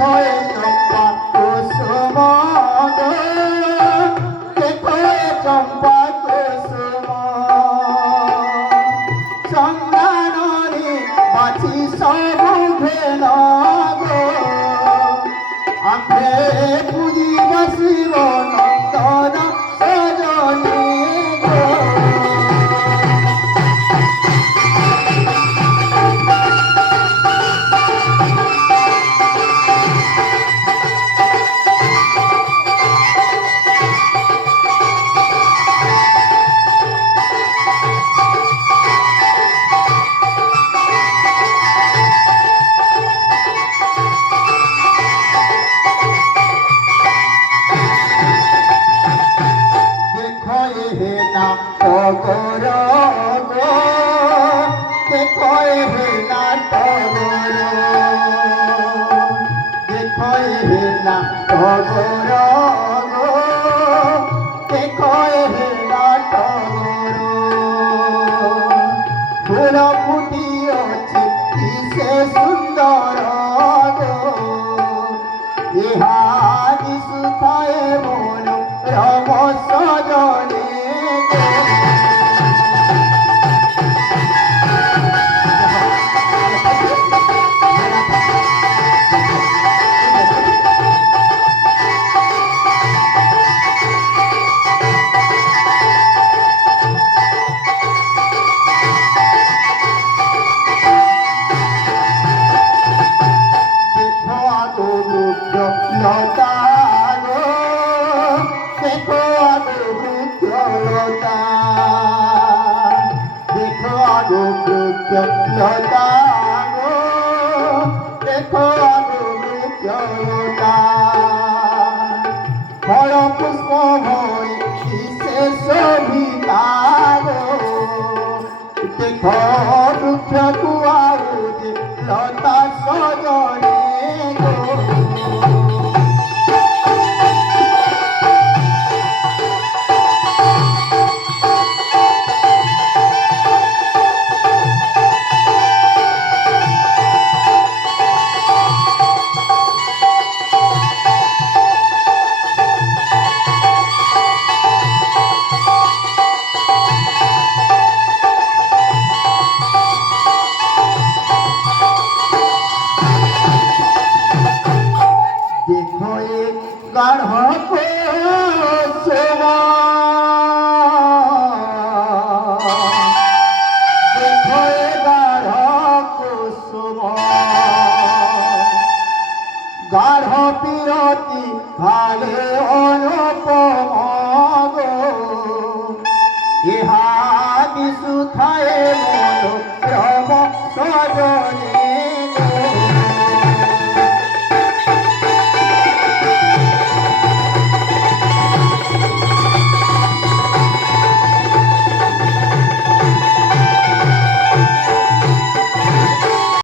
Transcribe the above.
দেখো এ চম্পা কুসুম গো, দেখো এ চম্পা কুসুম চন্দনরে বাছি সবু ঘেন গো, আম্ভে পুজি বসিব নন্দন সজনী গো। টগর গো, দেখো হে না টগর, দেখো হে না টগর গো, দেখো হে না টগর ফুল ফুটিଅଛି কিসে সুন্দর গো, ইহা দিশুଥାଏ মোর রম সজনী গো। লতা গো, দেখো আগো বৃক্ষ লতা, দেখো আগো বৃক্ষ লতা গো, দেখো আগো বৃক্ষ লতা ফল পুষ্প ভরে কিসে শোভিতা গো, দেখো বৃক্ষକୁ আউজি লতা সজনী গো। দেখো এ গাঢ় কুসুম, দেখো এ গাঢ় কুসুম গাঢ় বিরতি ভালে অনুপম গো, ইহা দিশুଥାଏ মোর রম সজনী